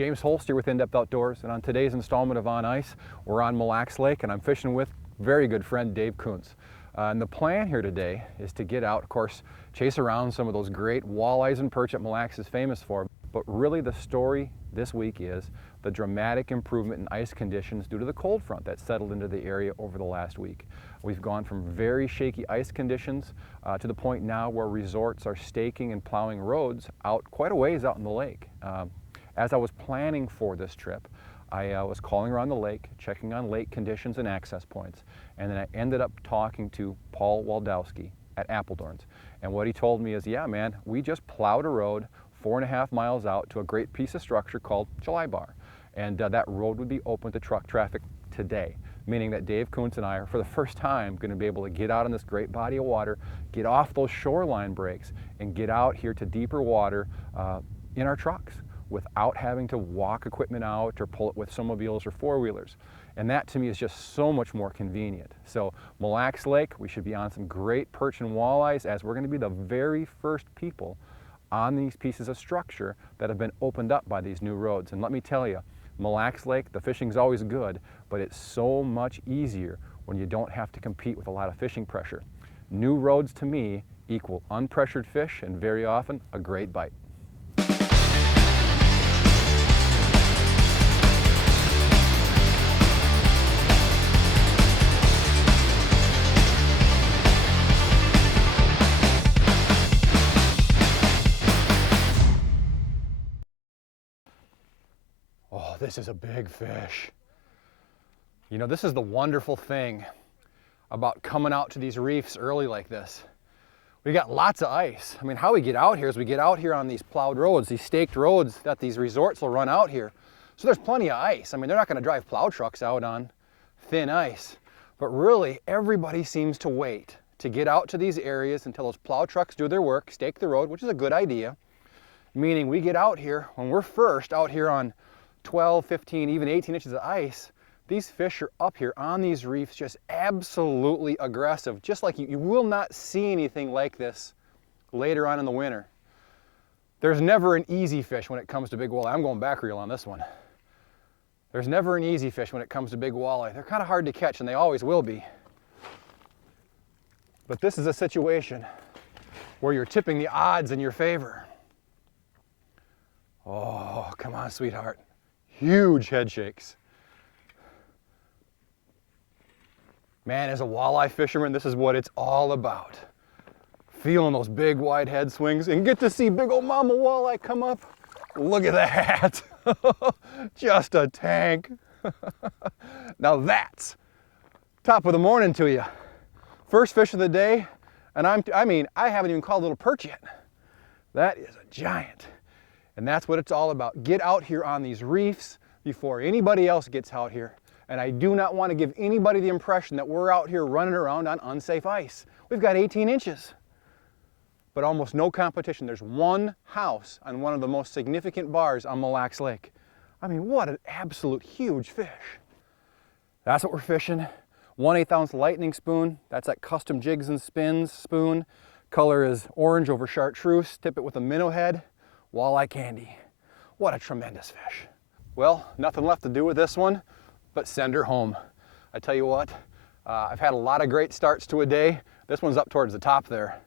James Holster with In-Depth Outdoors, and on today's installment of On Ice, we're on Mille Lacs Lake, and I'm fishing with very good friend Dave Kuntz. And the plan here today is to get out, of course, chase around some of those great walleyes and perch that Mille Lacs is famous for. But really the story this week is the dramatic improvement in ice conditions due to the cold front that settled into the area over the last week. We've gone from very shaky ice conditions to the point now where resorts are staking and plowing roads out quite a ways out in the lake. As I was planning for this trip, I was calling around the lake, checking on lake conditions and access points, and then I ended up talking to Paul Waldowski at Appledorn's. And what he told me is, yeah man, we just plowed a road 4.5 miles out to a great piece of structure called July Bar. And that road would be open to truck traffic today, meaning that Dave Kuntz and I are for the first time going to be able to get out on this great body of water, get off those shoreline breaks, and get out here to deeper water in our trucks, without having to walk equipment out or pull it with snowmobiles or four-wheelers. And that to me is just so much more convenient. So Mille Lacs Lake, we should be on some great perch and walleyes, as we're going to be the very first people on these pieces of structure that have been opened up by these new roads. And let me tell you, Mille Lacs Lake, the fishing's always good, but it's so much easier when you don't have to compete with a lot of fishing pressure. New roads to me equal unpressured fish and very often a great bite. Oh, this is a big fish. You know, this is the wonderful thing about coming out to these reefs early like this. We got lots of ice. I mean, how we get out here is we get out here on these plowed roads, these staked roads that these resorts will run out here. So there's plenty of ice. I mean, they're not going to drive plow trucks out on thin ice. But really, everybody seems to wait to get out to these areas until those plow trucks do their work, stake the road, which is a good idea. Meaning we get out here, when we're first out here on 12, 15, even 18 inches of ice, these fish are up here on these reefs just absolutely aggressive. Just like you will not see anything like this later on in the winter. There's never an easy fish when it comes to big walleye. I'm going back reel on this one. There's never an easy fish when it comes to big walleye. They're kind of hard to catch, and they always will be. But this is a situation where you're tipping the odds in your favor. Oh, come on, sweetheart. Huge head shakes. Man, as a walleye fisherman, this is what it's all about. Feeling those big wide head swings and get to see big old mama walleye come up. Look at that. Just a tank. Now that's top of the morning to you. First fish of the day, and I mean, I haven't even called a little perch yet. That is a giant. And that's what it's all about. Get out here on these reefs before anybody else gets out here. And I do not want to give anybody the impression that we're out here running around on unsafe ice. We've got 18 inches, but almost no competition. There's one house on one of the most significant bars on Mille Lacs Lake. I mean, what an absolute huge fish. That's what we're fishing. 1/8 ounce lightning spoon. That's that custom jigs and spins spoon. Color is orange over chartreuse. Tip it with a minnow head. Walleye candy. What a tremendous fish. Well, nothing left to do with this one but send her home. I tell you what, I've had a lot of great starts to a day. This one's up towards the top there.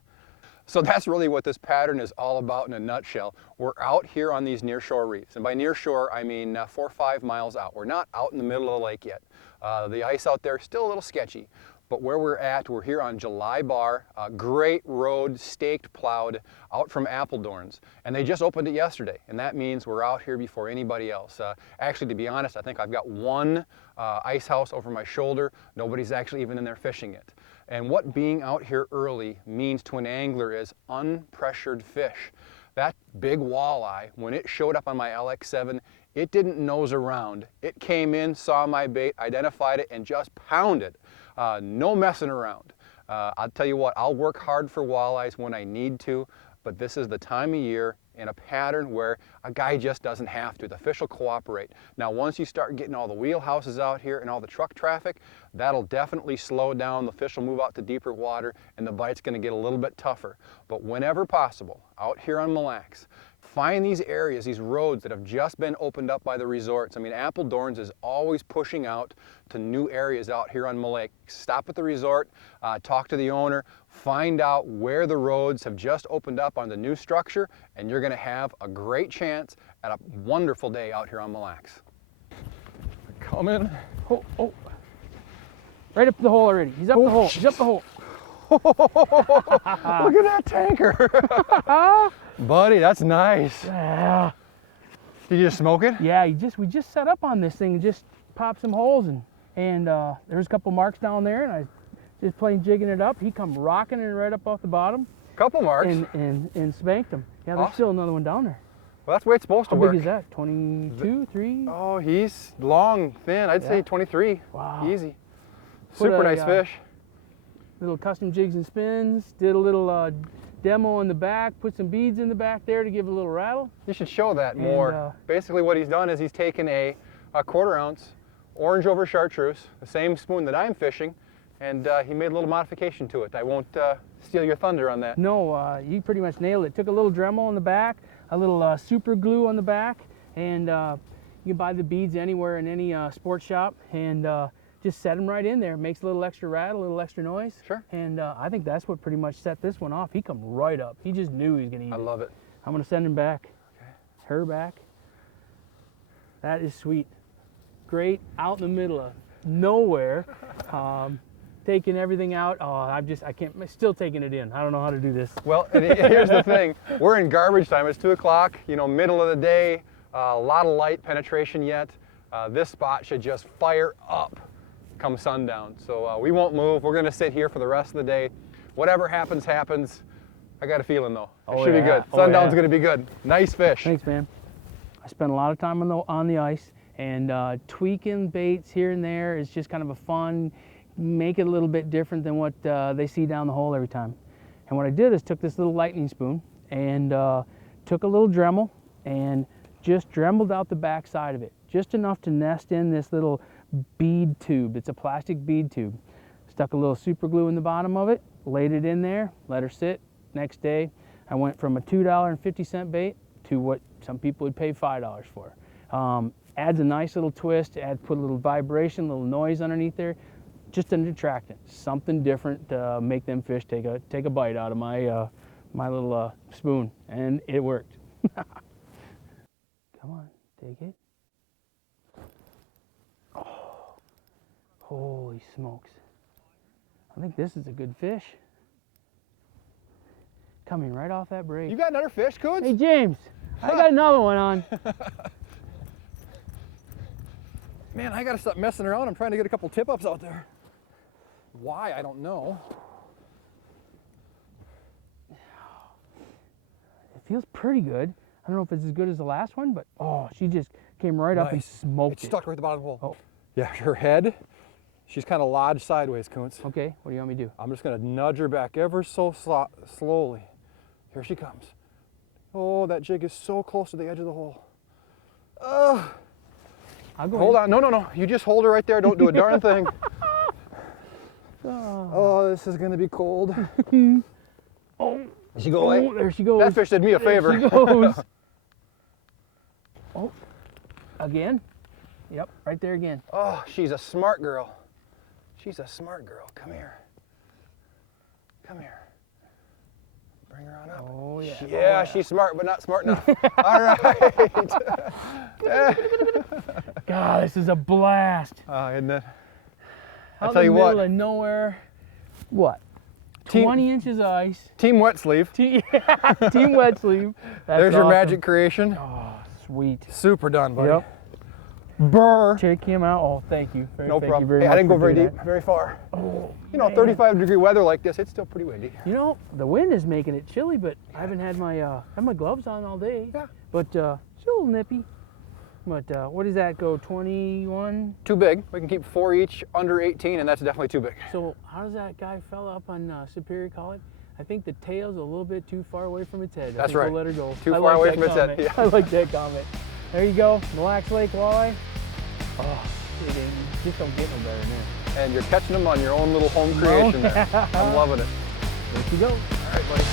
So that's really what this pattern is all about in a nutshell. We're out here on these nearshore reefs. And by nearshore, I mean 4 or 5 miles out. We're not out in the middle of the lake yet. The ice out there is still a little sketchy. But where we're at, we're here on July Bar, a great road, staked, plowed, out from Appledorn's. And they just opened it yesterday, and that means we're out here before anybody else. Actually, to be honest, I think I've got one ice house over my shoulder. Nobody's actually even in there fishing it. And what being out here early means to an angler is unpressured fish. That big walleye, when it showed up on my LX7, it didn't nose around. It came in, saw my bait, identified it, and just pounded. No messing around. I'll tell you what, I'll work hard for walleyes when I need to, but this is the time of year in a pattern where a guy just doesn't have to. The fish will cooperate. Now, once you start getting all the wheelhouses out here and all the truck traffic, that'll definitely slow down. The fish will move out to deeper water, and the bite's going to get a little bit tougher. But whenever possible, out here on Mille Lacs, Find these areas, these roads that have just been opened up by the resorts. I mean, Apeldoorns is always pushing out to new areas out here on Mille Lacs. Stop at the resort, talk to the owner, find out where the roads have just opened up on the new structure, and you're gonna have a great chance at a wonderful day out here on Mille Lacs. Coming. Oh. Right up the hole already. He's up the hole. He's up the hole. Look at that tanker. Buddy, that's nice. Yeah. Did you just smoke it? Yeah, we just set up on this thing and just popped some holes, and there's a couple marks down there, and I just plain jigging it up. He come rocking it right up off the bottom. Couple marks. And spanked him. Yeah, there's still another one down there. Well, that's the way it's supposed to work. How big is that? 22, 3? Oh, he's long, thin. I'd say 23. Wow. Easy. Super nice fish. Little custom jigs and spins. Did a little demo in the back. Put some beads in the back there to give it a little rattle. You should show that more. Basically what he's done is he's taken a 1/4 ounce orange over chartreuse, the same spoon that I'm fishing, and he made a little modification to it. I won't steal your thunder on that. No, you pretty much nailed it. Took a little Dremel in the back, a little super glue on the back, and you can buy the beads anywhere in any sports shop, and just set them right in there. Makes a little extra rattle, a little extra noise. Sure. And I think that's what pretty much set this one off. He come right up. He just knew he was gonna eat it. I love it. I'm gonna send him back. Okay. Her back. That is sweet. Great, out in the middle of nowhere. Taking everything out. Oh, I'm still taking it in. I don't know how to do this. Well, and here's the thing. We're in garbage time. It's 2 o'clock, you know, middle of the day. A lot of light penetration yet. This spot should just fire up come sundown. So we won't move. We're going to sit here for the rest of the day. Whatever happens, happens. I got a feeling, though. It should be good. Sundown's going to be good. Nice fish. Thanks, man. I spent a lot of time on the ice, and tweaking baits here and there is just kind of a fun, make it a little bit different than what they see down the hole every time. And what I did is took this little lightning spoon and took a little Dremel and just dremeled out the back side of it, just enough to nest in this little bead tube. It's a plastic bead tube. Stuck a little super glue in the bottom of it, laid it in there, let her sit. Next day, I went from a $2.50 bait to what some people would pay $5 for. Adds a nice little twist, put a little vibration, a little noise underneath there. Just an attractant, something different to make them fish take a bite out of my my little spoon, and it worked. Come on, take it. Oh, holy smokes! I think this is a good fish. Coming right off that braid. You got another fish, Coons? Hey James, I got another one on. Man, I gotta stop messing around. I'm trying to get a couple tip-ups out there. Why, I don't know. It feels pretty good. I don't know if it's as good as the last one, but oh, she just came right up and smoked it. It's stuck right at the bottom of the hole. Oh. Yeah, her head, she's kind of lodged sideways, Coons. Okay, what do you want me to do? I'm just gonna nudge her back ever so slowly. Here she comes. Oh, that jig is so close to the edge of the hole. I'll go Hold on, no. You just hold her right there. Don't do a darn thing. Oh, this is gonna be cold. Oh, Did she go away? Oh, there she goes. That fish did me a favor. There she goes. Oh, again? Yep, right there again. Oh, she's a smart girl. She's a smart girl. Come here. Come here. Bring her on up. Oh, yeah. Yeah, she's smart, but not smart enough. All right. God, this is a blast. Isn't it? I'll tell you what. Middle of nowhere. What? 20 inches ice. Team wet sleeve. Team wet sleeve. That's There's your awesome. magic creation. Oh, sweet. Super done, buddy. Yep. Burr. Check him out. Oh, thank you. No thank problem. You very Hey, much I didn't go for very doing deep, that. very far. Oh, you know, man. 35-degree weather like this, it's still pretty windy. You know, the wind is making it chilly, but I haven't had my gloves on all day. Yeah. But it's a little nippy. But what does that go? 21? Too big. We can keep 4 each under 18, and that's definitely too big. So how does that guy fella up on Superior call it? I think the tail's a little bit too far away from its head. That's I think right. We'll let her go. Too far away from its head. Yeah. I like that comment. There you go. Mille Lacs Lake walleye. Oh, it just don't get no better than that. And you're catching them on your own little home creation there. I'm loving it. There you go. All right, buddy.